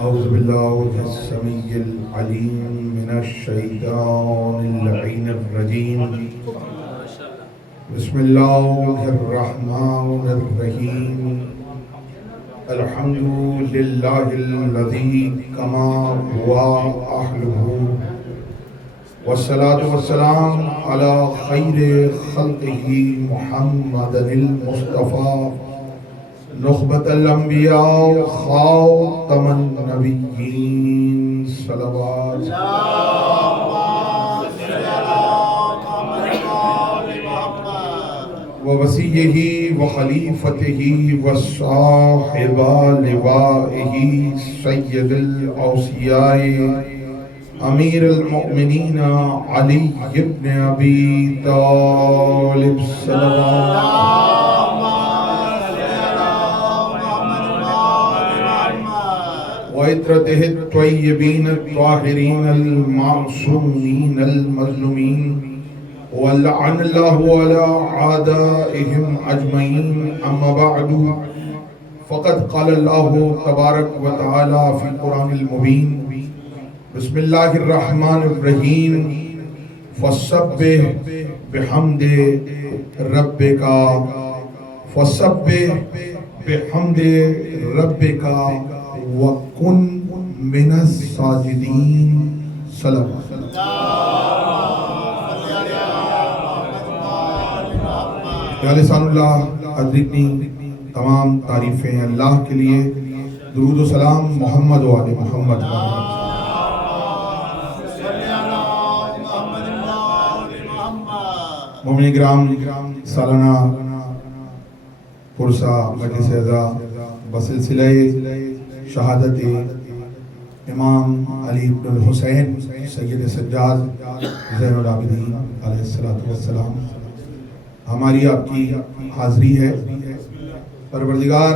أعوذ بالله السميع العليم من الشيطان اللعين الرجيم. بسم الله الرحمن الرحيم. الحمد لله الذي كما هو أهله، والصلاة والسلام على خير خلقه محمد المصطفى نخبة الأنبياء خاتم النبيين صلوات ووصيه وخليفته وصاحب لوائه سيد الأوصياء أمير المؤمنين علي بن أبي طالب صلوات وعترته الطيبين الطاهرين المعصومين المظلومين، ولعن الله على أعدائهم أجمعين. أما بعد، فقد قال الله تبارك وتعالى في القرآن المبين: بسم الله الرحمن الرحيم، فسبح بحمد ربك وَكُن مِّنَ السَّاجِدِينَ. صلوات. یا لسان اللہ ادرکنی، تمام تعریفیں اللہ کے لیے. درود و سلام محمد و آل محمد. مومن کرام، سالانہ پرسہ مجلس اعزا بسلسلہ شہادت امام علی بن الحسین سید سجاد زین العابدین علیہ السلام، ہماری آپ کی حاضری ہے. پروردگار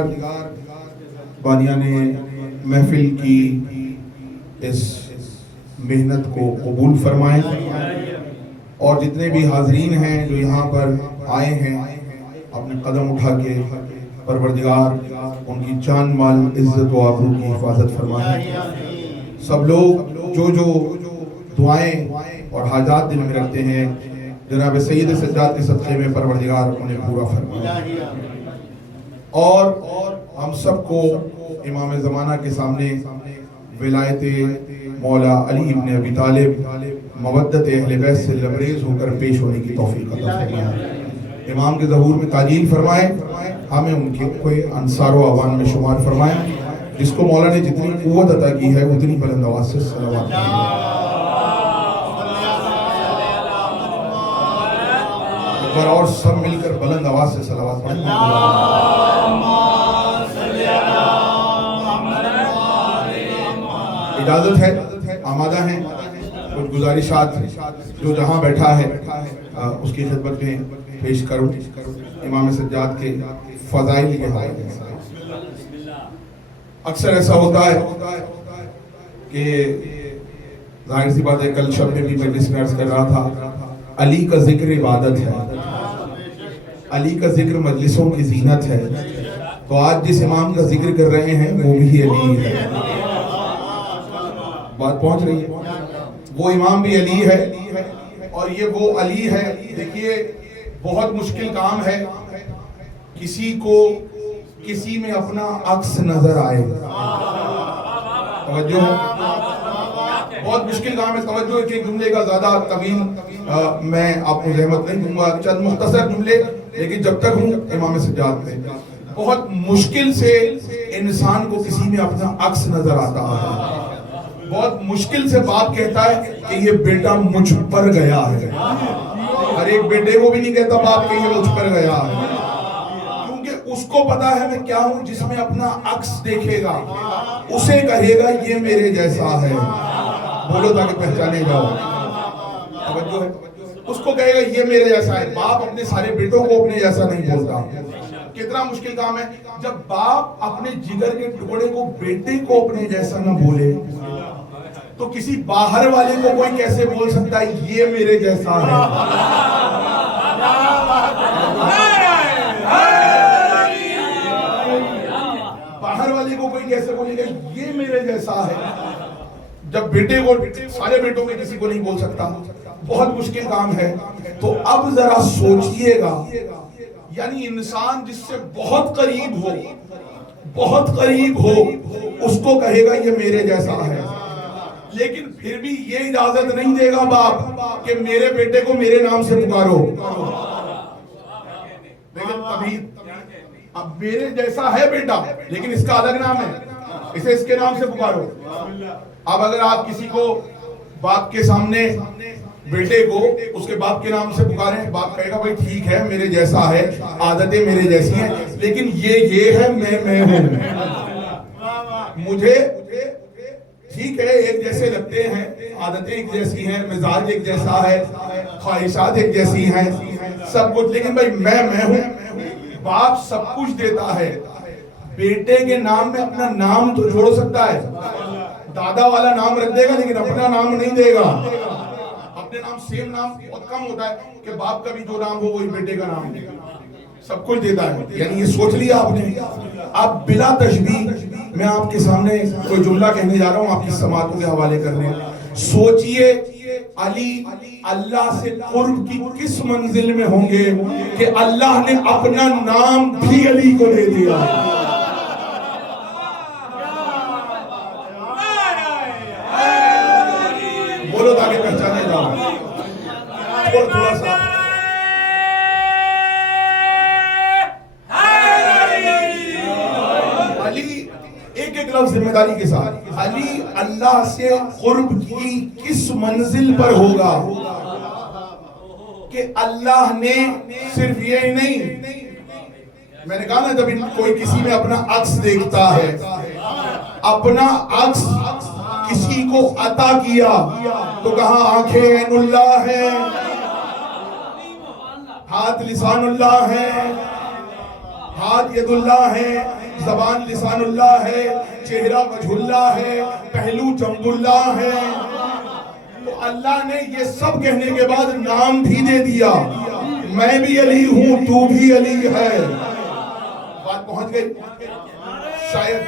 بانیان محفل کی اس محنت کو قبول فرمائیں، اور جتنے بھی حاضرین ہیں جو یہاں پر آئے ہیں اپنے قدم اٹھا کے، پروردگار ان کی جان مال عزت و آبرو کی حفاظت فرمائے. سب لوگ جو دعائیں اور حاجات دل میں رکھتے ہیں، جناب سید سجاد کے صدقے میں پروردگار انہیں پورا فرمائے. اور ہم سب کو امام زمانہ کے سامنے ولایت مولا علی ابن ابی طالب مودت اہل بیت سے لبریز ہو کر پیش ہونے کی توفیق عطا فرمائے. امام کے ظہور میں تعجیل فرمائے، ہمیں ان کے کوئی انصار و اعوان میں شمار فرمائے. جس کو مولا نے جتنی قوت عطا کی ہے اتنی بلند آواز سے صلوات. ایک بار اور سب مل کر بلند آواز سے صلوات پڑھیں. اجازت ہے، آمادہ ہیں. کچھ گزارشات جو جہاں بیٹھا ہے اس کی خدمت میں پیش کروں. امام سجاد کے فضائل کے حوالے سے اکثر ایسا ہوتا ہے کہ ظاہر سی بات ہے، کل شب میں بھی مجلس میں عرض کر رہا تھا، علی کا ذکر عبادت ہے، علی کا ذکر مجلسوں کی زینت ہے. تو آج جس امام کا ذکر کر رہے ہیں وہ بھی علی ہے. بات پہنچ رہی ہے؟ وہ امام بھی علی ہے اور یہ وہ علی ہے. دیکھیے، بہت مشکل کام ہے کسی کو کسی میں اپنا عکس نظر آئے. توجہ، بہت مشکل کام ہے. توجہ کہ جملے کا زیادہ طویل میں آپ کو زحمت نہیں دوں گا، چند مختصر جملے، لیکن جب تک ہوں امام سجاد میں بہت مشکل سے انسان کو کسی میں اپنا عکس نظر آتا ہے. بہت مشکل سے باپ کہتا ہے کہ یہ بیٹا مجھ پر گیا ہے. ہر ایک بیٹے کو بھی نہیں کہتا باپ کہ یہ مجھ پر گیا ہے، کیونکہ اس کو پتا ہے میں کیا ہوں. جس میں اپنا عکس دیکھے گا اسے کہے گا یہ میرے جیسا ہے. بولو تاکہ پہچانے جاؤ. توجہ ہے، اس کو کہے گا یہ میرے جیسا ہے. باپ اپنے سارے بیٹوں کو اپنے جیسا نہیں بولتا. کتنا مشکل کام ہے جب باپ اپنے جگر کے ٹکڑے کو بیٹے کو اپنے جیسا نہ بولے تو کسی باہر والے کو کوئی کیسے بول سکتا ہے یہ میرے جیسا ہے. باہر والے کو کوئی کیسے بولے گا یہ میرے جیسا ہے؟ جب بیٹے کو سارے بیٹوں میں کسی کو نہیں بول سکتا، بہت مشکل کام ہے. تو اب ذرا سوچئے گا، یعنی انسان جس سے بہت قریب ہو، بہت قریب ہو، اس کو کہے گا یہ میرے جیسا ہے، لیکن پھر بھی یہ اجازت نہیں دے گا باپ کہ میرے بیٹے کو میرے نام سے پکارو. لیکن ابھی اب میرے جیسا ہے بیٹا لیکن اس کا الگ نام ہے، اسے اس کے نام سے پکارو. اب اگر آپ کسی کو باپ کے سامنے بیٹے کو اس کے باپ کے نام سے پکاریں، باپ کہے گا بھائی ٹھیک ہے میرے جیسا ہے، عادتیں میرے جیسی ہیں، لیکن یہ ہے میں ہوں. مجھے ٹھیک ہے ایک جیسے لگتے ہیں، عادتیں ایک جیسی ہیں، مزاج ایک جیسا ہے، خواہشات ایک جیسی ہیں، سب کچھ، لیکن بھائی میں ہوں. باپ سب کچھ دیتا ہے، بیٹے کے نام میں اپنا نام تو جوڑ سکتا ہے. دادا والا نام رکھ دے گا لیکن اپنا نام نہیں دے گا. اپنے نام سیم نام بہت کم ہوتا ہے کہ باپ کا بھی جو نام ہو وہی بیٹے کا نام دے گا، سب کچھ دیتا ہے. یعنی یہ سوچ لیا آپ نے. آپ بلا تشبیہ میں آپ کے سامنے کوئی جملہ کہنے جا رہا ہوں، آپ کی سماعتوں کے حوالے کرنے. سوچئے علی اللہ سے قرب کی کس منزل میں ہوں گے کہ اللہ نے اپنا نام بھی علی کو دے دیا. بولو تاکہ پہچانے جاؤ. تھوڑا سا علی ایک لفظ ذمہ داری کے ساتھ، علی اللہ سے قرب کی کس منزل پر ہوگا کہ اللہ نے صرف یہ نہیں، میں نے کہا نا جب کوئی کسی میں اپنا عکس دیکھتا ہے، اپنا عکس کسی کو عطا کیا تو کہاں آنکھیں عین اللہ ہے، ہاتھ لسان اللہ ہے، ہاتھ ید اللہ ہے، زبان لسان اللہ ہے، چہرہ وجہ اللہ ہے، پہلو جنب اللہ ہے. تو اللہ نے یہ سب کہنے کے بعد نام بھی دے دیا، میں بھی علی ہوں تو بھی علی ہے. بات پہنچ گئی شاید.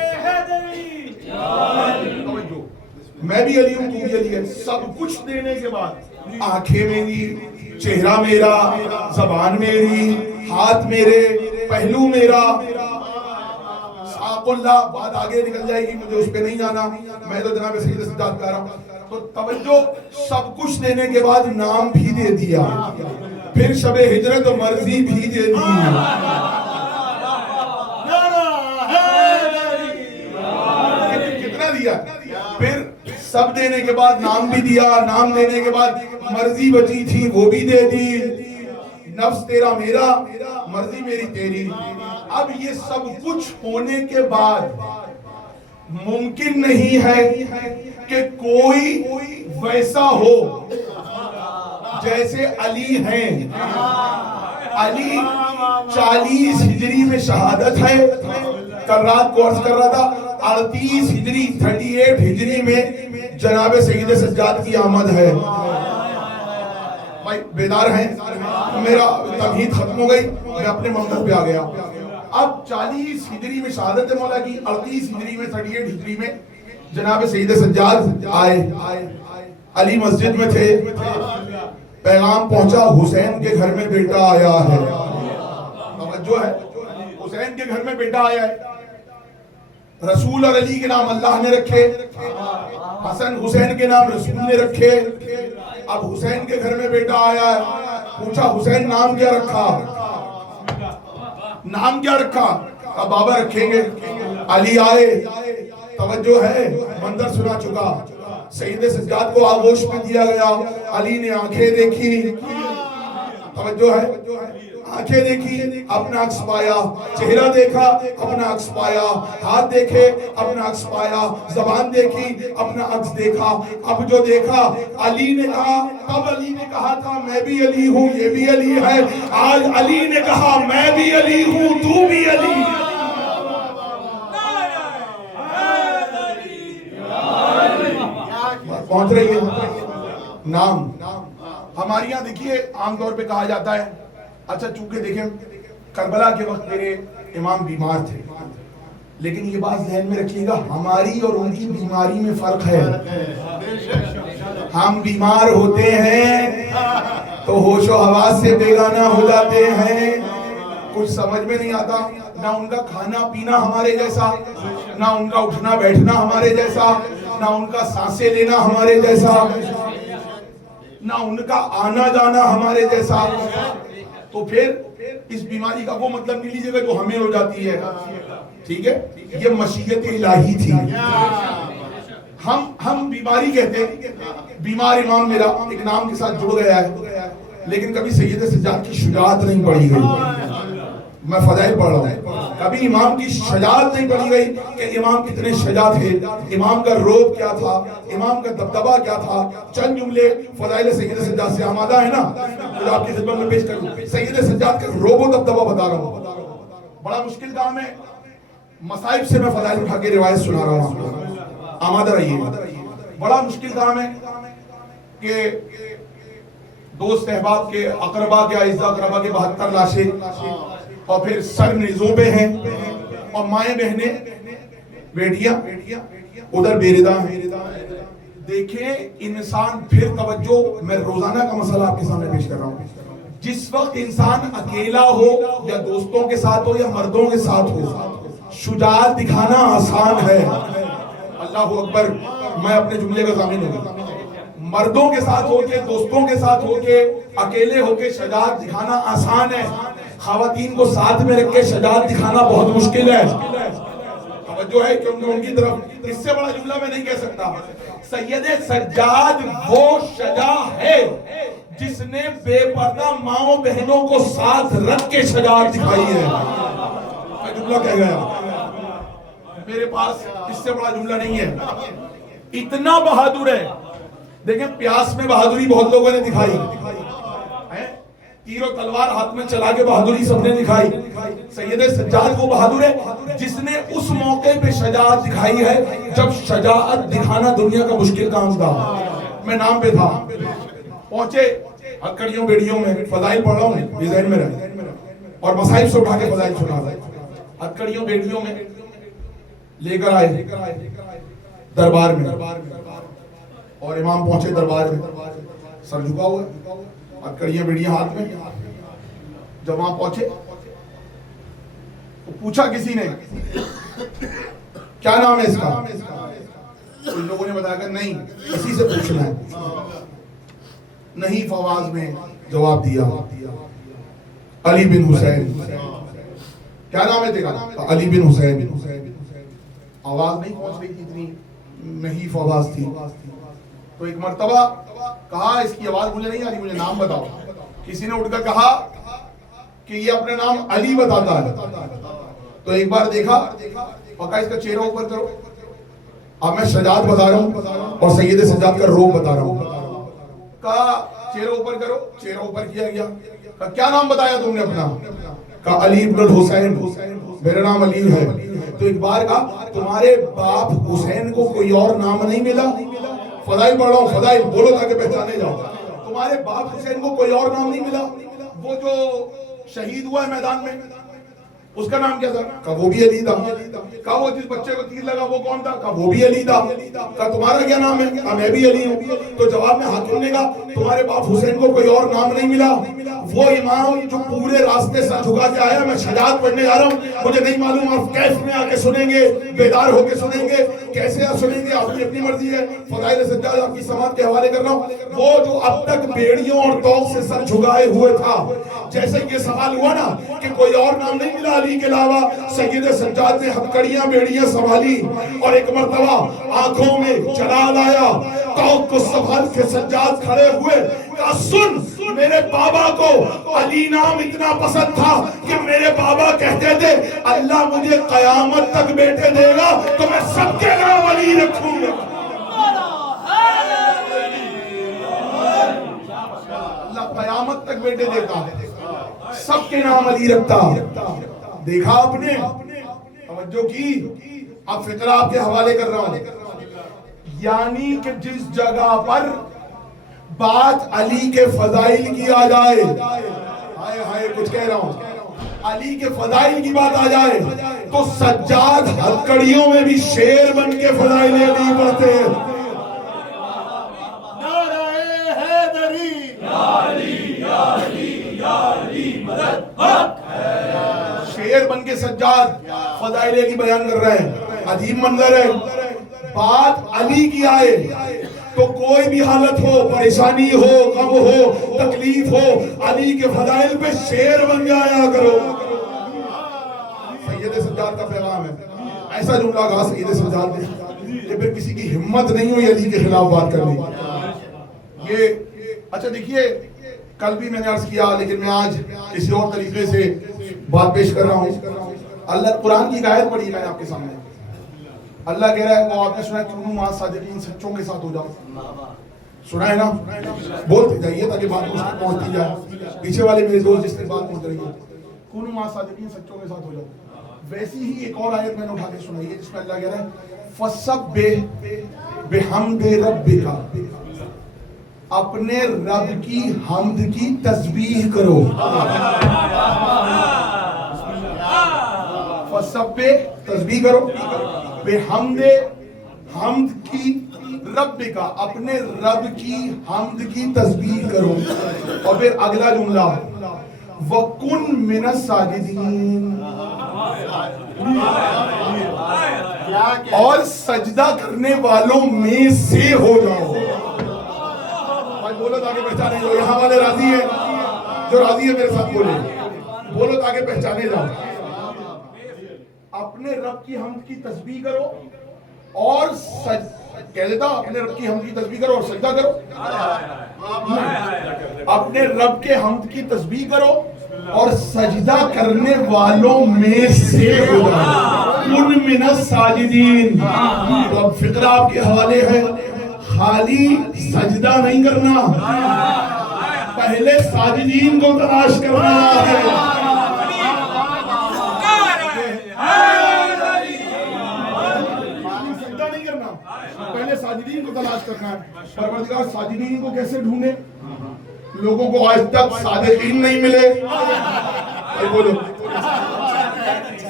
میں بھی علی ہوں تو بھی علی ہے. سب کچھ دینے کے بعد آنکھیں میری، چہرہ میرا، زبان میری، ہاتھ میرے، پہلو میرا، ساق اللہ. بات آگے نکل جائے گی، مجھے اس پہ نہیں جانا، میں تو جناب سید سجاد کہہ رہا ہوں. تو توجہ، سب کچھ دینے کے بعد نام بھی دے دیا، پھر شب ہجرت مرضی بھی دے دی. کتنا دیا؟ پھر سب دینے کے بعد نام بھی دیا، نام دینے کے بعد مرضی بچی تھی وہ بھی دے دی. نفس تیرا میرا، مرضی میری تیری. اب یہ سب کچھ ہونے کے بعد ممکن نہیں ہے کہ کوئی ویسا ہو جیسے علی ہیں. علی 40 ہجری میں شہادت ہے. کل رات کو عرض کر رہا تھا 38 ہجری 38 ہجری میں جناب سید سجاد کی آمد ہے. بھائی بیدار ہیں؟ میرا تمہید ختم ہو گئی، میں اپنے منظر پہ آ گیا. اب 40 ہجری میں شہادت مولا کی، 38 ہجری میں 38 ہجری میں جناب سید سجاد آئے. علی مسجد میں تھے، پیغام پہنچا حسین کے گھر میں بیٹا آیا ہے. توجہ ہے، حسین کے گھر میں بیٹا آیا ہے. رسول اور علی کے نام اللہ نے رکھے، حسن حسین کے نام رسول نے رکھے. اب حسین کے گھر میں بیٹا آیا ہے، پوچھا حسین نام کیا رکھا؟ نام کیا رکھا؟ اب بابا رکھیں گے. علی آئے، توجہ ہے، منظر سنا چکا. سید سجاد کو آغوش میں دیا گیا. علی نے آنکھیں دیکھی، توجہ ہے، آنکھیں دیکھی، اپنا عکس پایا. چہرہ دیکھا، اپنا عکس پایا. ہاتھ دیکھے، اپنا عکس پایا. زبان دیکھی، اپنا عکس دیکھا. اب جو دیکھا علی نے کہا، تب علی نے کہا تھا میں بھی علی ہوں یہ بھی علی ہے. آج علی نے کہا میں بھی علی ہوں تو بھی علی. پہنچ رہی ہے نام. ہمارے یہاں دیکھیے عام طور پہ کہا جاتا ہے، اچھا چونکہ دیکھیں کربلا کے وقت میرے امام بیمار تھے، لیکن یہ بات ذہن میں رکھیے گا، ہماری اور ان کی بیماری میں فرق ہے۔ ہم بیمار ہوتے ہیں تو ہوش و حواس سے بیگانہ ہو جاتے ہیں، کچھ سمجھ میں نہیں آتا، نہ ان کا کھانا پینا ہمارے جیسا، نہ ان کا اٹھنا بیٹھنا ہمارے جیسا، نہ ان کا سانسیں لینا ہمارے جیسا، نہ ان کا آنا جانا ہمارے جیسا۔ تو پھر اس بیماری کا وہ مطلب نہیں لیجیے گا جو ہمیں ہو جاتی ہے، ٹھیک ہے؟ یہ مشیت الہی تھی۔ ہم بیماری کہتے ہیں، بیمار امام میرا ایک نام کے ساتھ جڑ گیا ہے، لیکن کبھی سید سجاد کی شجاعت نہیں پڑھی گئی۔ میں فضائل پڑھ رہا ہوں، کبھی امام کی شجاعت نہیں پڑھی گئی کہ امام کتنے شجاع تھے، امام کا روب کیا تھا، امام کا دبدبہ کیا تھا۔ چند جملے فضائل سید سجاد سے آمادہ ہے نا، جو آپ کی خدمت میں پیش کروں۔ سید سجاد کا روب و دبدبہ بتا رہا ہوں، بڑا مشکل کام ہے، مصائب سے میں فضائل اٹھا کے روایت سنا رہا ہوں، آمادہ رہیے۔ بڑا مشکل کام ہے کہ دوست احباب کے، اقربا کے، اعزاء اقربا کے 72 لاشیں، اور پھر سر نزوبے ہیں، اور مائیں بہنیں بیٹیاں ادھر بیرداں ہیں۔ دیکھیں انسان، پھر توجہ، میں روزانہ کا مسئلہ آپ کے سامنے پیش کر رہا ہوں۔ جس وقت انسان اکیلا ہو یا دوستوں کے ساتھ ہو یا مردوں کے ساتھ ہو، شجاعت دکھانا آسان ہے۔ اللہ اکبر، میں اپنے جملے کا ضامن ہوں۔ مردوں کے ساتھ ہو کے، دوستوں کے ساتھ ہو کے، اکیلے ہو کے شجاعت دکھانا آسان ہے، خواتین کو ساتھ میں رکھ کے شجاعت دکھانا بہت مشکل ہے۔ توجہ ہے کیونکہ ان کی طرف، اس سے بڑا جملہ میں نہیں کہہ سکتا۔ سید سجاد وہ شجاع ہے جس نے بے پردہ ماؤں بہنوں کو ساتھ رکھ کے شجاعت دکھائی ہے۔ میں جملہ کہہ گیا، میرے پاس اس سے بڑا جملہ نہیں ہے، اتنا بہادر ہے۔ دیکھیں پیاس میں بہادری بہت لوگوں نے دکھائی، تیر و تلوار ہاتھ میں چلا کے بہادری سب نے دکھائی۔ سید سجاد وہ بہادر ہے جس نے اس موقع پہ شجاعت دکھائی ہے جب شجاعت دکھانا دنیا کا مشکل کام تھا۔ میں نام پہ تھا، پہنچے ہتکڑیوں بیڑیوں میں، فضائل پڑھ رہا ہوں یہ ذہن میں رہے، اور مصائب سے اٹھا کے فضائل سنا رہا ہوں۔ ہتکڑیوں بیڑیوں میں لے کر آئے دربار میں، اور امام پہنچے دربار میں، سر جھکا ہوا ہے، ہتکڑیاں بیڑیاں ہاتھ میں۔ جب وہاں پہنچے تو پوچھا کسی نے کیا نام ہے اس کا، ان لوگوں نے بتایا کہ نہیں کسی سے پوچھنا ہے، نہیں فواز میں جواب دیا، علی بن حسین۔ کیا نام ہے تیرا؟ علی بن حسین۔ آواز نہیں پہنچ رہی تھی، اتنی نہیں فواز تھی۔ تو ایک مرتبہ کہا اس کی آواز مجھے نہیں آ رہی، مجھے نام بتاؤ۔ کسی نے اٹھ کر کہا کہ یہ اپنے نام علی بتاتا ہے۔ تو ایک بار دیکھا اور کہا اس کا چہرہ اوپر کرو۔ اب میں شجاعت بتا رہا ہوں اور سید سجاد کا روب بتا رہا ہوں۔ کہا چہرہ اوپر کرو، چہرہ اوپر کیا گیا۔ کہا کیا نام بتایا تم نے اپنا؟ کہا علی بن الحسین، میرا نام علی ہے۔ تو ایک بار کہا تمہارے باپ حسین کو کوئی اور نام نہیں ملا؟ فضائل پڑھ رہا ہوں، فضائل بولو تاکہ پہچانے جاؤ۔ تمہارے باپ حسین کو کوئی اور نام نہیں ملا؟ وہ جو شہید ہوا ہے میدان میں اس کا نام کیا تھا؟ کہا وہ بھی علی تھا۔ کہا وہ جس بچے کو تیر لگا وہ کون تھا؟ کہا وہ بھی علی تھا۔ کہا تمہارا کیا نام ہے؟ کہا میں بھی علی ہوں۔ تو جواب میں حاکم نے کہا تمہارے باپ حسین کو کوئی اور نام نہیں ملا؟ وہ امام جو پورے راستے سر جھکا کے آیا، میں شجاعت پڑھنے جا رہا ہوں، مجھے نہیں معلوم آپ کیف میں آ کے سنیں گے، بیدار ہو کے سنیں گے، کیسے آپ سنیں گے، آپ کی اپنی مرضی ہے۔ فضائل سجاد آپ کی سماعت کے حوالے کر رہا ہوں۔ وہ جو اب تک بیڑیوں اور توق سے سر جھکائے ہوئے تھا، جیسے یہ سوال ہوا نا کہ کوئی اور نام نہیں ملا علی کے علاوہ، سید سجاد نے ہتکڑیاں بیڑیاں سنبھالی اور ایک مرتبہ آنکھوں میں جلال آیا، توق کو سنبھال کے سجاد کھڑے ہوئے، کہا سن میرے بابا کو علی نام اتنا پسند تھا کہ میرے بابا کہتے تھے اللہ مجھے قیامت تک بیٹے دے گا تو میں سب کے نام علی رکھوں گا۔ اللہ قیامت تک بیٹے دیتا، سب کے نام علی رکھتا۔ دیکھا آپ نے، توجہ کی، اب فقرہ آپ کے حوالے کر رہا ہوں۔ یعنی کہ جس جگہ پر بات علی کے فضائل کی آ جائے، ہائے ہائے کچھ کہہ رہا ہوں، علی کے فضائل کی بات آ جائے تو سجاد ہتکڑیوں میں بھی شیر بن کے فضائل علی پڑھتے ہیں. نعرہ حیدری یا علی یا علی یا علی مدد حق ہے. شیر بن کے سجاد فضائل علی بیان کر رہے ہیں. عجیب منظر ہے. بات علی کی آئے تو کوئی بھی حالت ہو, پریشانی ہو, غم ہو, تکلیف ہو, علی کے فضائل پہ شیر بن جایا کرو. سید سجاد کا پیغام ہے. ایسا جملہ کہا سید سجاد نے کہ پھر کسی کی ہمت نہیں ہوئی علی کے خلاف بات کرنے کی. یہ اچھا دیکھیے, کل بھی میں نے عرض کیا لیکن میں آج کسی اور طریقے سے بات پیش کر رہا ہوں. اللہ قرآن کی آیت پڑھی میں نے آپ کے سامنے. اللہ کہہ رہا ہے, وہ آپ نے سنا ہے کونوا مع الصادقین, سچوں کے ساتھ ہو جاؤ. سنا ہے نا, بولتے جائیے تاکہ بات اس تک پہنچتی جائے. پیچھے والے میرے دوست جس نے بات پہنچ رہی ہے, کونوا مع الصادقین, سچوں کے ساتھ ہو جاؤ. ویسی ہی ایک اور آیت میں نے اٹھا کے سنائی ہے جس میں اللہ کہہ رہا ہے فَسَبِّحْ بِحَمْدِ رَبِّكَ, اپنے رب کی حمد کی تسبیح کرو. فَسَبِّحْ, تسبیح کرو, بحمد, حمد کی, رب کا, اپنے رب کی حمد کی تسبیح کرو. اور پھر اگلا جملہ وَكُن مِّنَ السَّاجِدِينَ, اور سجدہ کرنے والوں میں سے ہو جاؤ. بولو تاکہ پہچانے جاؤ. یہاں والے راضی ہیں, جو راضی ہے میرے ساتھ بولے, بولو تاکہ پہچانے جاؤ. اپنے رب کی حمد کی تسبیح کرو اور کہہ دیتا اپنے رب کی حمد کی تسبیح کرو اور سجدہ کرو. اپنے رب کے حمد کی تسبیح کرو اور سجدہ کرنے والوں میں سے ہو جاؤ. کن من الساجدین. تو اب فقرہ آپ کے حوالے ہے. خالی سجدہ نہیں کرنا, پہلے ساجدین کو تلاش کرنا ہے. پہلے ساجدین کو تلاش کرنا ہے. پروردگار ساجدین کو کیسے ڈھونڈے؟ لوگوں کو آج تک صادقین نہیں ملے. بولو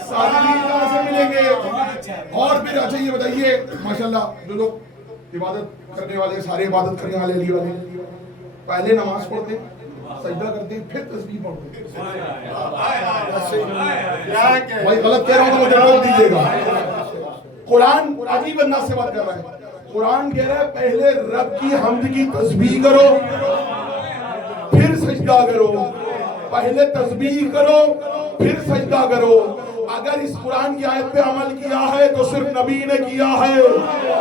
صادقین کہاں سے ملیں گے؟ اور پھر اچھا یہ بتائیے, ماشاءاللہ جو لوگ عبادت کرنے والے, سارے عبادت کرنے والے علی والے, پہلے نماز پڑھتے, سجدہ کرتے, پھر تسبیح پڑھتے. بھائی غلط کہہ رہا ہوں تو مجھے روک دیجیے گا. قرآن عجیب انداز سے بات کر رہا ہے. قرآن کہہ رہا ہے پہلے رب کی حمد کی تسبیح کرو پھر سجدہ کرو. پہلے تسبیح کرو پھر سجدہ کرو. اگر اس قرآن کی آیت پہ عمل کیا ہے تو صرف نبی نے کیا ہے.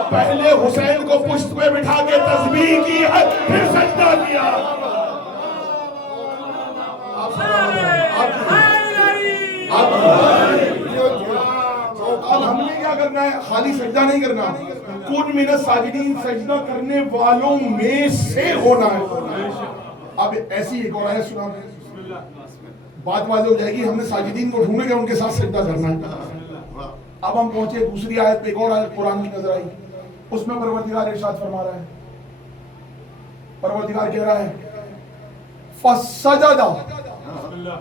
پہلے حسین کو پشت پہ بٹھا کے تسبیح کی ہے پھر سجدہ کیا. اب ہم نے کیا کرنا ہے؟ خالی سجدہ نہیں کرنا. کن من الساجدین, سجدہ کرنے والوں میں سے ہونا ہے. اب ایسی ایک اور آیت سنا, بات واضح ہو جائے گی. ہم نے ساجدین کو ڈھونڈے گا, ان کے ساتھ سجدہ کرنا ہے. اب ہم پہنچے دوسری آیت پہ. ایک اور آیت قرآن کی نظر آئی, اس میں پروردگار ارشاد فرما رہا ہے. پروردگار کہہ رہا ہے فَسَجَدَ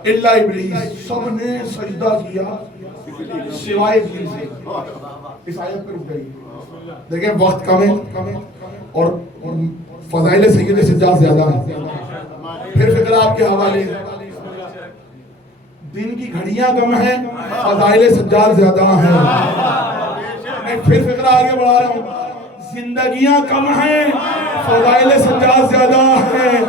إِلَّا إِبْلِيسَ, سب نے سجدہ کیا سوائے ابلیس. اس آیت پر رک گئی. دیکھیں وقت کم ہے اور فضائل سید سجاد زیادہ ہے. پھر فقرہ آپ کے حوالے. دن کی گھڑیاں کم ہیں, فضائل سجاد زیادہ ہیں. میں پھر فقرہ آگے بڑھا رہا ہوں. زندگیاں کم ہیں, فضائل سجاد زیادہ ہیں.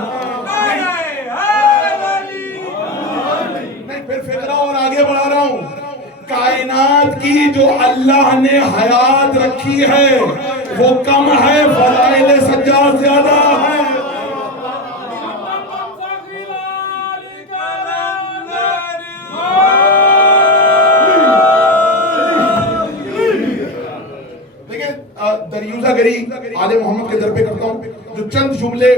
میں پھر فقرہ اور آگے بڑھا رہا ہوں. کائنات کی جو اللہ نے حیات رکھی ہے وہ کم ہے, فضائل سجاد زیادہ ہے. دریوزہ گری آل محمد کے در پہ کرتا ہوں. جو چند جملے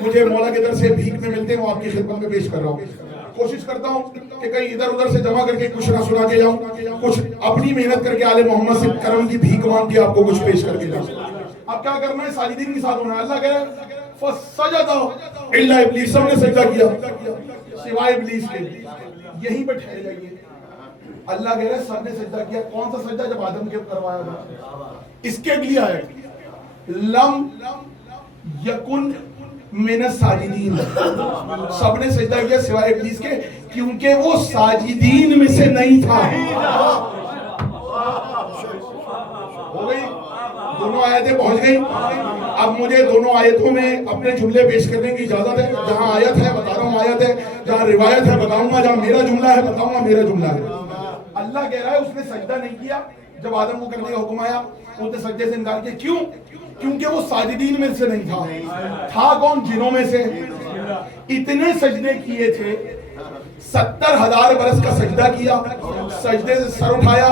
مجھے مولا کے در سے بھیک میں ملتے ہیں وہ آپ کی خدمت میں پیش کر رہا ہوں. کوشش کرتا ہوں کہ کہیں ادھر ادھر سے جمع کر کے کچھ نہ سنا کے جاؤں, کچھ اپنی محنت کر کے آل محمد سے کرم کی بھیک مانگ کے آپ کو کچھ پیش کر کے جاؤں. اب کیا کرنا ہے؟ ساجدین کے ساتھ ہونا ہے. اللہ کہہ رہا ہے فَسَجَدَ إِلَّا إِبْلِيسَ, سب نے سجدہ کیا سوائے ابلیس کے. یہیں پہ ٹھہر جائیے. اللہ کہہ رہا ہے سب نے سجدہ کیا. کون سا سجدہ؟ جب آدم کے کروایا تھا. اس کے لیے ہے لم یکن من الساجدین, سب نے سجدہ کیا سوائے ابلیس کے, کیونکہ وہ ساجدین میں سے نہیں تھا. ہو گئی, دونوں آیتیں پہنچ گئی. اب مجھے دونوں آیتوں میں اپنے جملے پیش کرنے کی اجازت ہے. جہاں آیت ہے بتا رہا ہوں آیت ہے, جہاں روایت ہے بتاؤں گا, جہاں میرا جملہ ہے بتاؤں گا میرا جملہ ہے. اللہ کہہ رہا ہے اس نے سجدہ نہیں کیا جب آدم کو کرنے کا حکم آیا, اس نے سجدے سے انکار کیا. کیوں؟ کیونکہ وہ ساجدین میں سے نہیں تھا. تھا کون؟ جنوں میں سے. اتنے سجدے کیے تھے, 70,000 برس کا سجدہ کیا, سجدے سے سر اٹھایا,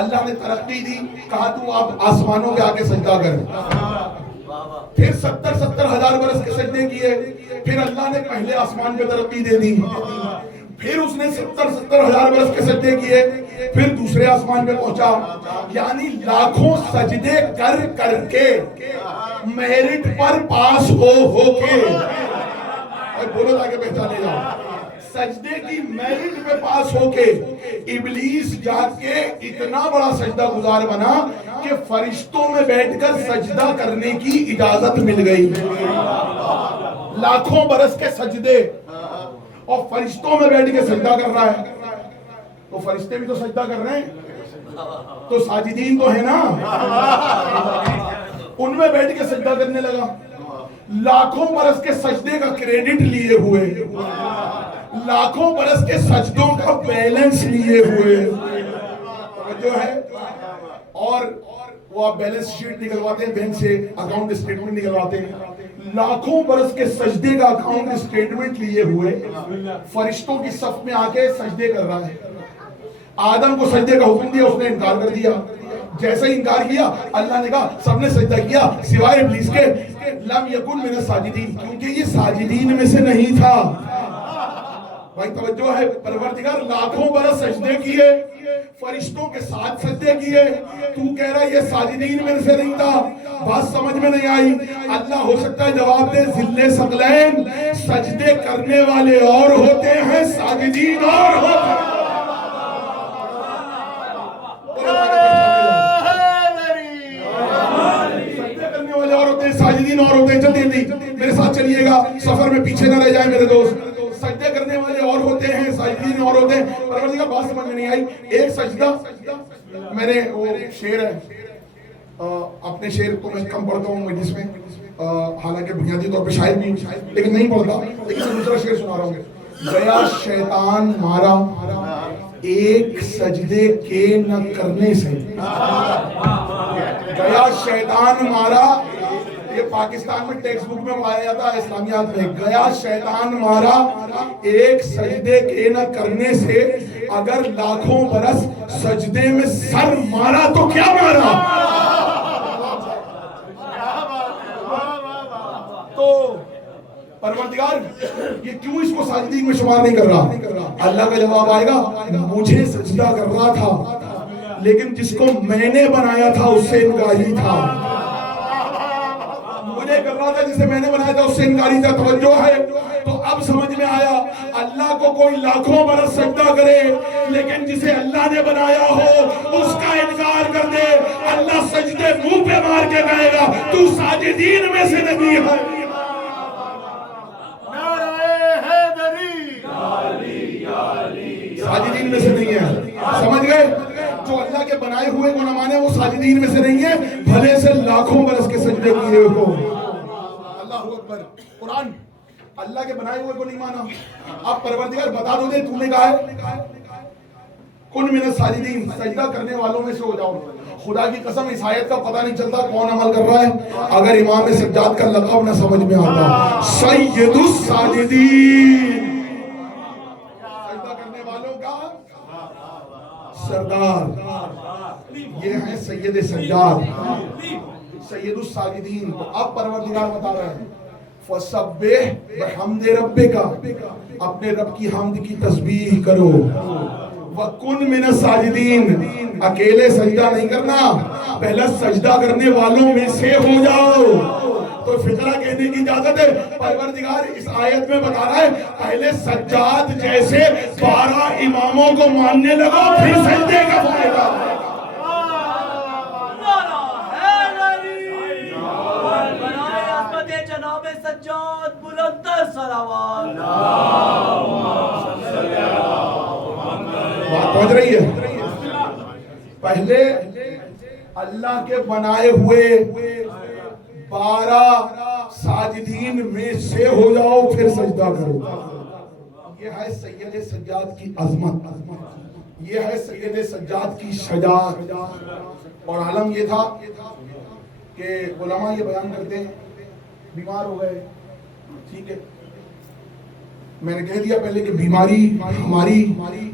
اللہ نے ترقی دی, کہا تو آپ آسمانوں پہ آ کے سجدہ کر. پھر 70,000 برس کے سجدے کیے, پھر اللہ نے پہلے آسمان پہ ترقی دے دی. پھر اس نے 70,000 برس کے سجدے کیے, پھر دوسرے آسمان پہ پہنچا. یعنی لاکھوں سجدے کر کر کے میرٹ پر پاس ہو کے, بولو تاکہ پہچانے جاؤ, سجدے کی میرٹ پہ پاس ہو کے ابلیس جا کے اتنا بڑا سجدہ گزار بنا کہ فرشتوں میں بیٹھ کر سجدہ کرنے کی اجازت مل گئی. لاکھوں برس کے سجدے, اور فرشتوں میں بیٹھ کے سجدہ کر رہا ہے. تو فرشتے بھی تو سجدہ کر رہے ہیں, تو ساجدین تو ہے نا, ان میں بیٹھ کے سجدہ کرنے لگا. لاکھوں برس کے سجدے کا کریڈٹ لیے ہوئے, لاکھوں برس کے سجدوں کا بیلنس لیے ہوئے, جو ہے. اور وہ آپ بیلنس شیٹ نکلواتے ہیں بینک سے, اکاؤنٹ اسٹیٹمنٹ نکلواتے ہیں, لاکھوں برس کے سجدے کا اکاؤنٹ اسٹیٹمنٹ لیے ہوئے فرشتوں کی صف میں آ کے سجدے کر رہا ہے. آدم کو سجدے کا حکم دیا, اس نے انکار کر دیا. جیسے ہی انکار کیا, اللہ نے کہا سب نے سجدہ کیا سوائے ابلیس کے, لم یکن من الساجدین, کیونکہ یہ ساجدین میں سے نہیں تھا. بھائی توجہ ہے, پروردگار لاکھوں برس سجدے کیے, فرشتوں کے ساتھ سجدے کیے, تو کہہ رہا یہ ساجدین میں سے نہیں تھا. بات سمجھ میں نہیں آئی. اللہ ہو سکتا ہے جواب دے, ذل ثقلین, سجدے کرنے والے اور ہوتے ہیں, ساجدین اور ہوتے ہیں. سجدے کرنے والے اور ہوتے ہیں, ساجدین اور ہوتے ہیں. جلدی جلدی میرے ساتھ چلیے گا, سفر میں پیچھے نہ رہ جائیں میرے دوست. سجدے کرنے والے اور ہوتے ہیں, ساجدین اور ہوتے ہیں. پروردگار بات سمجھ میں نہیں آئی. ایک سجدہ, میں نے وہ شعر ہے, اپنے شعر کو میں کم پڑھتا ہوں مجلس میں, حالانکہ بنیادی طور پہ شاعر بھی لیکن نہیں پڑھتا, لیکن میں دوسرا شعر سنا رہا ہوں. گیا شیطان مارا ایک سجدے کے نہ کرنے سے, گیا شیطان مارا, یہ پاکستان میں ٹیکسٹ بک میں پڑھایا جاتا ہے اسلامیات میں. گیا شیطان مارا ایک سجدے کے نہ کرنے سے, اگر لاکھوں برس سجدے میں سر مارا تو کیا مارا. تو پروردگار یہ کیوں اس کو ساجدین میں شمار نہیں کر رہا؟ اللہ کا جواب آئے گا, مجھے سجدہ کر رہا تھا لیکن جس کو میں نے بنایا تھا اس سے انکاری تھا. مجھے کر رہا تھا جسے میں نے بنایا تھا اس سے انکاری تھا. توجہ ہے. تو اب سمجھ میں آیا, اللہ کو کوئی لاکھوں برس سجدہ کرے لیکن جسے اللہ نے بنایا ہو اس کا انکار کر دے, اللہ سجدے منہ پہ مار کے کہے گا تو ساجدین میں سے نہیں ہے. ساجدین میں سے نہیں ہے. سمجھ گئے؟ جو اللہ کے بنائے ہوئے کو نہ مانے وہ ساجدین میں سے نہیں ہے, بھلے سے لاکھوں برس کے سجدے کیے ہو. اللہ اکبر. قرآن اللہ کے بنائے ہوئے کو نہیں مانا. اب پروردگار بتا دو دے, تو نے کہا ہے کن من الساجدین, سجدہ کرنے والوں میں سے ہو جاؤ. خدا کی قسم اس آیت کا پتہ نہیں چلتا کون عمل کر رہا ہے اگر امام سجاد کا لقب نہ سمجھ میں آتا. سید الساجدین, سجدہ کرنے والوں کا سردار, یہ ہیں سید سجاد, سید الساجدین. تو اب پروردگار بتا رہے ہیں فَسَبِّحْ بِحَمْدِ رَبِّكَ, اپنے رب کی حمد کی تسبیح کرو. وَكُنْ مِنَ السَّاجِدِينَ, اکیلے سجدہ نہیں کرنا, پہلا سجدہ کرنے والوں میں سے ہو جاؤ. تو فقرہ کہنے کی اجازت ہے. پروردگار اس آیت میں بتا رہا ہے پہلے سجاد جیسے 12 اماموں کو ماننے لگا پھر سجدے کا فائدہ. جناب سجاد بلندر صلوات. بات پہنچ رہی ہے. پہلے اللہ کے بنائے ہوئے 12 ساجدین میں سے ہو جاؤ پھر سجدہ کرو. یہ ہے سید سجاد کی عظمت, یہ ہے سید سجاد کی شجاعت. اور عالم یہ تھا کہ علماء یہ بیان کرتے ہیں بیمار ہو گئے, ٹھیک ہے, میں نے کہہ دیا پہلے کہ بیماری ہماری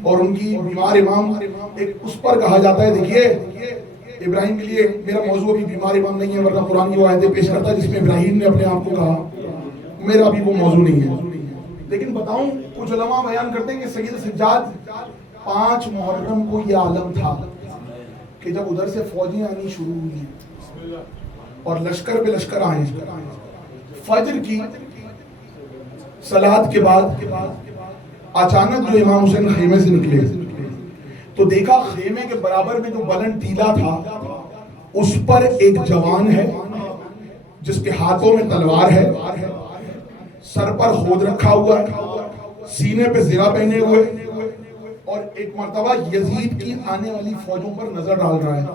اور ان کی بیمار امام ایک اس پر کہا جاتا ہے. دیکھیے ابراہیم کے لیے میرا موضوع ابھی بیمار امام نہیں ہے, ورنہ قرآن کی وہ آیتیں پیش کرتا ہے جس میں ابراہیم نے اپنے آپ کو کہا. میرا بھی وہ موضوع نہیں ہے, لیکن بتاؤں کچھ علماء بیان کرتے ہیں کہ سید سجاد 5 محرم کو یہ عالم تھا کہ جب ادھر سے فوجیں آنی شروع ہوئی اور لشکر پہ لشکر آئے, فجر کی صلاۃ کے بعد اچانک جو امام حسین خیمے سے نکلے تو دیکھا خیمے کے برابر میں جو بلند ٹیلا تھا اس پر ایک جوان ہے جس کے ہاتھوں میں تلوار ہے, سر پر خود رکھا ہوا ہے, سینے پہ زرہ پہنے ہوئے, اور ایک مرتبہ یزید کی آنے والی فوجوں پر نظر ڈال رہا ہے,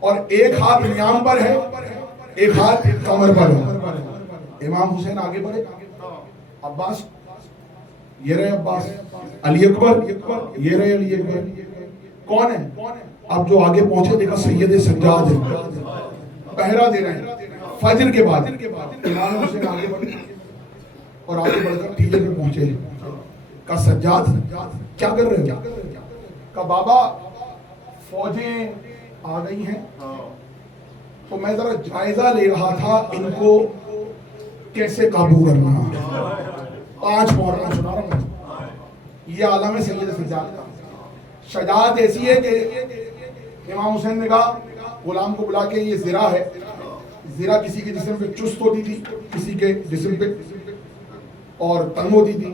اور ایک ہاتھ نیام پر ہے, ایک ہاتھ کمر پر ہے. امام حسین آگے بڑھے, عباس یہ رہے, عباس علی اکبر یہ رہے, علی اکبر کون ہے؟ اب جو آگے پہنچے دیکھا سید سجاد ہے, پہرا دے رہے ہیں. فجر کے بعد امام حسین آگے بڑھے اور آگے بڑھ کر ٹیلے پہ پہنچے. کہا سجاد کیا کر رہے ہو؟ کہا بابا فوجیں آ گئی ہیں تو میں ذرا جائزہ لے رہا تھا ان کو کیسے قابو کرنا. 5 محرم سنا رہا ہوں, یہ عالم سید سجاد کا شجاعت ایسی ہے کہ امام حسین نے کہا غلام کو بلا کے یہ زرہ ہے, زرہ کسی کے جسم پہ چست ہوتی تھی, کسی کے جسم پہ اور تنگ ہوتی تھی.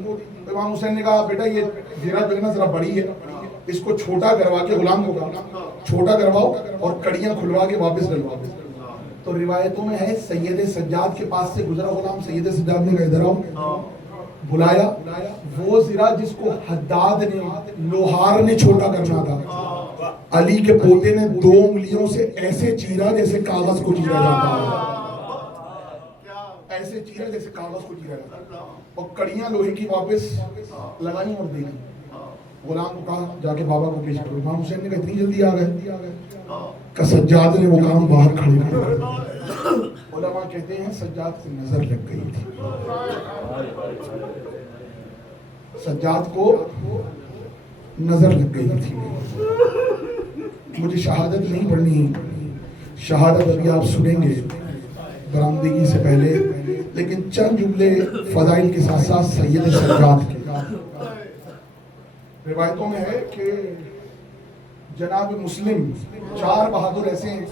امام حسین نے کہا بیٹا یہ زرہ جو ہے نا ذرا بڑی ہے, اس کو چھوٹا کروا کے, غلام کو کہا چھوٹا کرواؤ اور کڑیاں کھلوا کے واپس ڈلواؤ. تو روایتوں میں ہے سید سجاد کے پاس سے گزرا غلام, سید سجاد نے کہا ادھر آؤ, بلایا. وہ زرہ جس کو حداد نے لوہار نے چھوٹا کرنا تھا, علی کے پوتے نے 2 انگلیوں سے ایسے چیرا جیسے کاغذ کو چیرا جاتا ہے, ایسے چیرا جیسے کاغذ کو چیرا جاتا ہے, اور کڑیاں لوہے کی واپس لگائیں اور دے دی. غلام کو کہا جا کے بابا کو پیش کرو. امام حسین نے کہا اتنی جلدی آ گئے؟ کہ سجاد نے وہ کام باہر کھڑے کر. علماء کہتے ہیں سجاد سے نظر لگ گئی تھی, سجاد کو نظر لگ گئی تھی. مجھے شہادت نہیں پڑھنی, شہادت ابھی آپ سنیں گے برآمدگی سے پہلے, لیکن چند جملے فضائل کے ساتھ ساتھ سید سجاد کے. روایتوں میں ہے کہ جناب مسلم 4 بہادر ایسے ہیں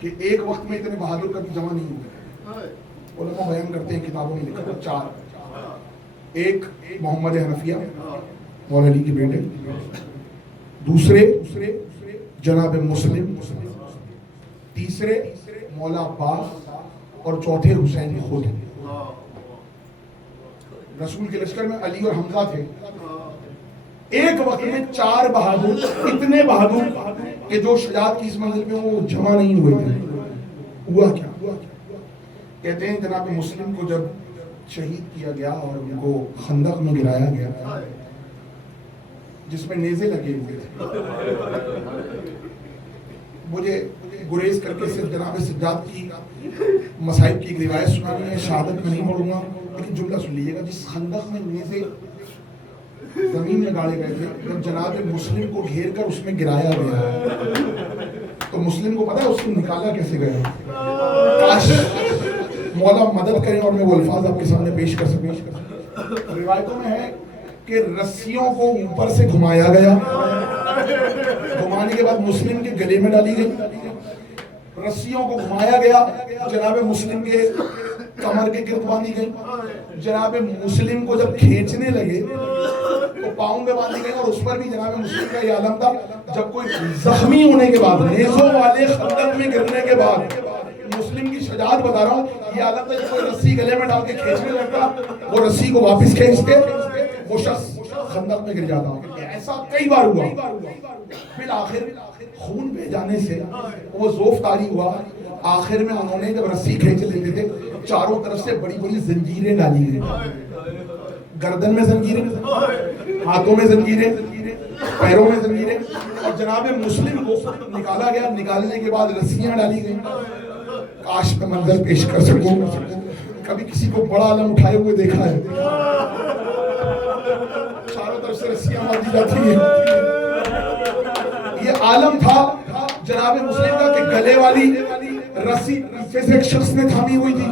کہ ایک وقت میں اتنے بہادر کبھی جمع نہیں ہوئے. علماء بیان کرتے ہیں کتابوں میں لکھا 4. ایک محمد حنفیہ مولا علی کے بیٹے, دوسرے جناب مسلم, تیسرے مولا عباس, اور چوتھے حسین خود. رسول کے لشکر میں علی اور حمزہ تھے. ایک وقت میں 4 بہادر, اتنے بہادر کہ جو شجاعت کی اس منزل میں وہ جمع نہیں ہوئے تھے. ہوا کیا؟ کہتے ہیں جناب مسلم کو جب شہید کیا گیا اور ان کو خندق میں گرایا گیا جس میں نیزے لگے ہوئے تھے, مجھے گریز کر کے صرف جناب سجاد کی مصائب کی ایک روایت سنانی ہے, شہادت میں نہیں پڑھوں گا لیکن جملہ سن لیجیے گا. جس خندق میں نیزے زمین میں گاڑے گئے تھے, جب جناب مسلم کو گھیر کر اس میں گرایا گیا تو مسلم کو پتا ہے اس کو نکالا کیسے گیا. کاش مولا مدد کرے اور میں وہ الفاظ آپ کے سامنے پیش کر سکوں. روایتوں میں ہے کہ رسیوں کو اوپر سے گھمایا گیا, گھمانے کے بعد مسلم کے گلے میں ڈالی گئی, رسیوں کو گھمایا گیا، جناب مسلم کے کمر کے گرد باندھی گئی. جناب مسلم کو جب کھینچنے لگے تو پاؤں میں باندھی گئی، اور اس پر بھی جناب مسلم کا یہ عالم تھا جب کوئی زخمی ہونے کے بعد، نیزوں والے خندق میں گرنے کے بعد، مسلم کی شجاعت بتا رہا ہوں، یہ عالم تھا جب کوئی رسی گلے میں ڈال کے کھینچنے لگتا، وہ رسی کو واپس کھینچ کے وہ شخص خندق میں گر جاتا. ایسا کئی بار ہوا. بالآخر خون بہ جانے سے وہ ذوف طاری ہوا. آخر میں انہوں نے جب رسی کھینچ لیتے تھے، چاروں طرف سے بڑی بڑی زنجیریں ڈالی گئی. گردن میں زنجیریں، ہاتھوں میں زنجیریں، پیروں میں زنجیریں، اور جناب مسلم کو نکالا گیا. نکالنے کے بعد رسیاں ڈالی گئیں. کاش میں منظر پیش کر سکوں، کبھی کسی کو بڑا عالم اٹھائے ہوئے دیکھا ہے. چاروں طرف سے رسیاں باندھی جاتی ہیں. یہ عالم تھا جناب مسلم کا کہ گلے والی رسی پیچھے سے ایک شخص نے تھامی ہوئی تھی،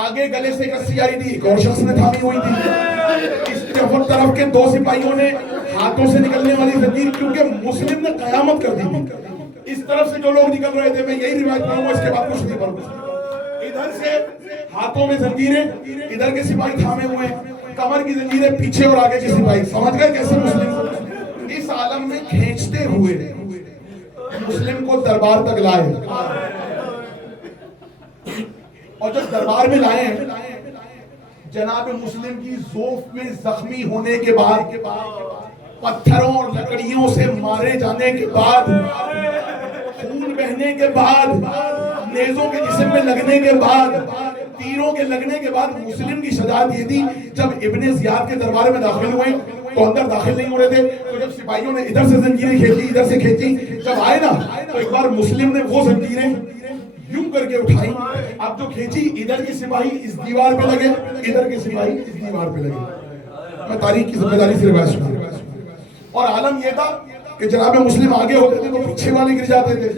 آگے گلے سے ایک رسی آئی تھی، ایک اور شخص نے تھامی ہوئی تھی. اس طرف کے دو سپاہیوں نے ہاتھوں سے نکلنے والی زنجیر، کیونکہ مسلم نے قیامت کر دی تھی. اس طرف سے جو لوگ نکل رہے تھے، میں یہی روایت پڑھوں گا، اس کے بعد کچھ نہیں پڑھوں. ادھر سے ہاتھوں میں زنجیریں، ادھر کے سپاہی تھامے ہوئے، کمر کی زنجیریں پیچھے اور آگے کے سپاہی. سمجھ گئے کیسے مسلم اس عالم میں کھینچتے ہوئے مسلم کو دربار تک لائے. اور جب دربار میں لائے جناب مسلم کی ذوف میں زخمی ہونے کے بعد، پتھروں اور لکڑیوں سے مارے جانے کے بعد، خون بہنے کے بعد، نیزوں کے جسم میں لگنے کے بعد، تیروں کے لگنے کے بعد، مسلم کی شجاعت یہ تھی جب ابن زیاد کے دربار میں داخل ہوئے تو اندر داخل نہیں ہو رہے تھے، تو جب سپاہیوں نے ادھر سے زنجیریں کھینچی، ادھر سے کھینچی، جب آئے نا تو ایک بار مسلم نے وہ زنجیریں یوں کر کے اٹھائی. اب جو کھینچی، ادھر کے سپاہی اس دیوار پہ لگے، ادھر کے سپاہی اس دیوار پہ لگے. میں تاریخ کی ذمہ داری سے روایت سنا. اور عالم یہ تھا کہ جناب مسلم آگے ہوتے تھے تو پیچھے والے گر جاتے تھے،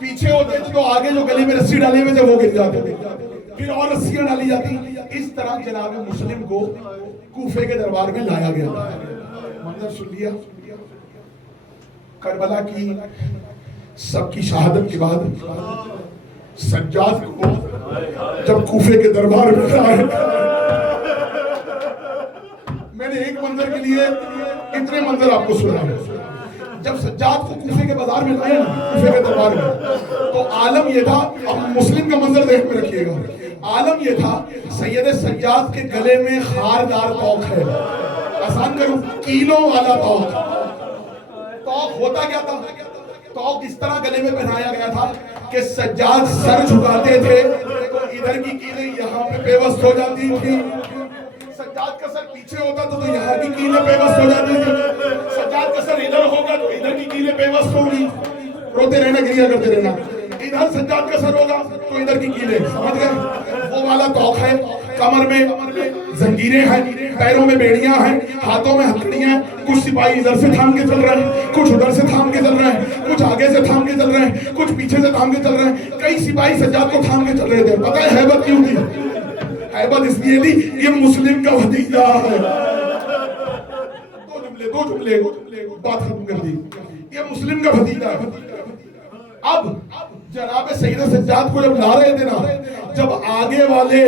پیچھے ہوتے تھے تو آگے جو گلے میں رسی ڈالے ہوئے تھے وہ گر جاتے تھے، پھر اور رسیاں ڈالی جاتی. اس طرح جناب مسلم کو کوفے کے دربار میں لایا گیا. منظر سن لیا. کربلا کی سب کی شہادت کے بعد سجاد کو جب کوفے کے دربار میں لایا، میں نے ایک منظر کے لیے اتنے منظر آپ کو سنا. جب سجاد کو کوفے کے بازار میں لائے نا، کوفے کے دربار میں، تو عالم یہ تھا، اب مسلم کا منظر دیکھ میں رکھیے گا، عالم یہ تھا سید سجاد کے گلے میں خاردار توق ہے. آسان کروں، کیلوں والا توق. توق ہوتا کیا تھا؟ توق اس طرح گلے میں پہنایا گیا تھا کہ سجاد سر جھکاتے تھے تو ادھر کی کیلیں یہاں پہ پیوست ہو جاتی تھی، سجاد کا سر پیچھے ہوتا تو یہاں کی کیلیں پیوست ہو جاتی تھی، سجاد کا سر ادھر ہوگا تو ادھر کی کیلیں پیوست ہوگی. روتے رہنا، گریا کرتے رہنا. ادھر سجاد کا سر ہوگا تو ادھر کی کیلیں. سمجھ گئے؟ وہ والا توق ہے. کمر میں زنجیریں ہیں، پیروں میں بیڑیاں ہیں، ہاتھوں میں ہتھکڑیاں ہیں. کچھ سپاہی ادھر سے تھام کے چل رہے ہیں، کچھ ادھر سے تھام کے چل رہے ہیں، کچھ آگے سے تھام کے چل رہے ہیں، کچھ پیچھے سے تھام کے چل رہے ہیں. کئی سپاہی سجاد کو تھام کے چل رہے تھے. پتہ ہے حیبت کیوں تھی؟ حیبت اس لیے تھی یہ مسلم کا بھتیجا ہے. دو جملے بات ختم کر دی. یہ مسلم کا بھتیجا ہے. اب جناب سید سجاد کو جب لا رہے تھے نا، جب آگے والے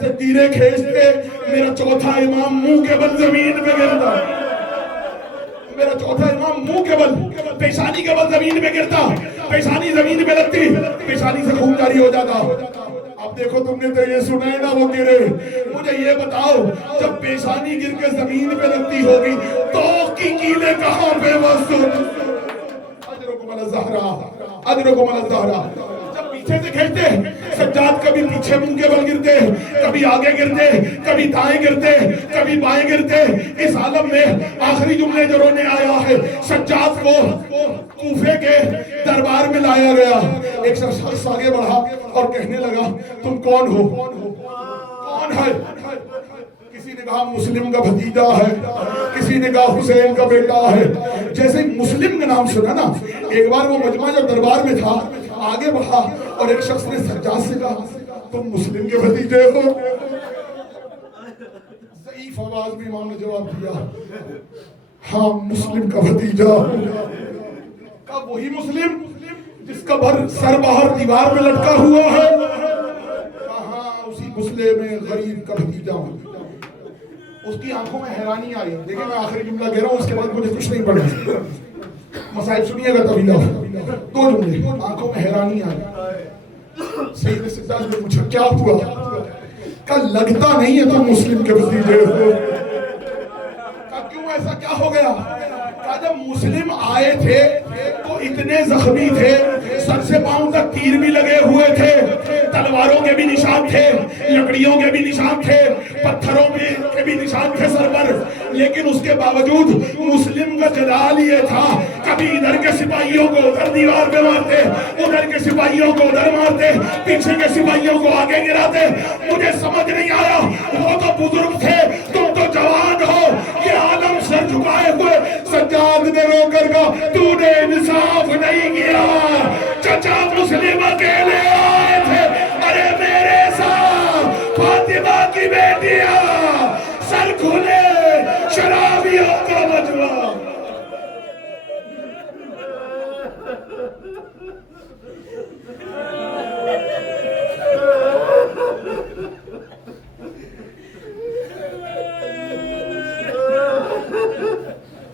زنجیریں کھینچتے، میرا چوتھا امام منہ کے بل زمین پہ گرتا، میرا چوتھا امام منہ کے بل، پیشانی کے بل زمین پہ گرتا، پیشانی زمین پہ لگتی، پیشانی سے خون جاری ہو جاتا. اب دیکھو تم نے تو یہ سنا ہے نا وہ گرے. مجھے یہ بتاؤ جب پیشانی گر کے زمین پہ لگتی ہوگی تو کی کیلیں کہاں پہ وصول؟ اجرکم علی الزہرا، اجرکم علی الزہرا. جب پیچھے سے کھینچتے سجاد کبھی پیچھے منہ کے بل گرتے، کبھی آگے گرتے، کبھی دائیں گرتے، کبھی بائیں گرتے. اس عالم میں آخری جملے جو رونے آیا ہے، سجاد کو کوفے کے دربار میں لایا گیا. ایک شخص آگے بڑھا اور کہنے لگا تم کون ہو؟ کون ہے؟ کسی نے کہا مسلم کا بھتیجا ہے، کسی نے کہا حسین کا بیٹا ہے. جیسے مسلم کا نام سنا نا، ایک بار وہ مجمع جب دربار میں تھا آگے بڑھا اور ایک شخص نے سجاد سے کہا تم مسلم کے بھتیجے ہو؟ ضعیف آواز میں امام نے جواب دیا ہاں مسلم کا بھتیجا. کہا وہی مسلم جس کا سر باہر دیوار میں لٹکا ہوا ہے، کہاں اسی مسئلے میں غریب کا بھتیجا ہوں۔ اس کی آنکھوں میں حیرانی آئی۔ دیکھیں میں آخری جملہ کہہ رہا ہوں، اس کے بعد مجھے کچھ نہیں پڑھنا، مسائل سنیے گا طویل، دو جملے۔ آنکھوں میں حیرانی آئی۔ سید سجاد نے پوچھا کیا ہوا؟ کہا لگتا نہیں ہے تم مسلم کے بھتیجے ہو۔ کہا کیوں ایسا کیا ہو گیا؟ کہا جب مسلم آئے تھے تو اتنے زخمی تھے، سر سے پاؤں تک تیر بھی لگے ہوئے تھے، تلواروں کے بھی نشان تھے، لکڑیوں کے بھی نشان تھے، پتھروں کے بھی نشان تھے سر پر، لیکن اس کے باوجود مسلم کا جلال یہ تھا، کبھی ادھر کے سپاہیوں کو ادھر دیوار پہ مارتے، ادھر کے سپاہیوں کو ادھر مارتے، پیچھے کے سپاہیوں کو آگے گراتے۔ مجھے سمجھ نہیں آیا، وہ تو بزرگ تھے، تم تو جوان ہو، یہ عالم سر جھکائے ہوئے۔ سجاد نے رو کر کہا تو نے انصاف نہیں کیا، چچا مسلم اکیلے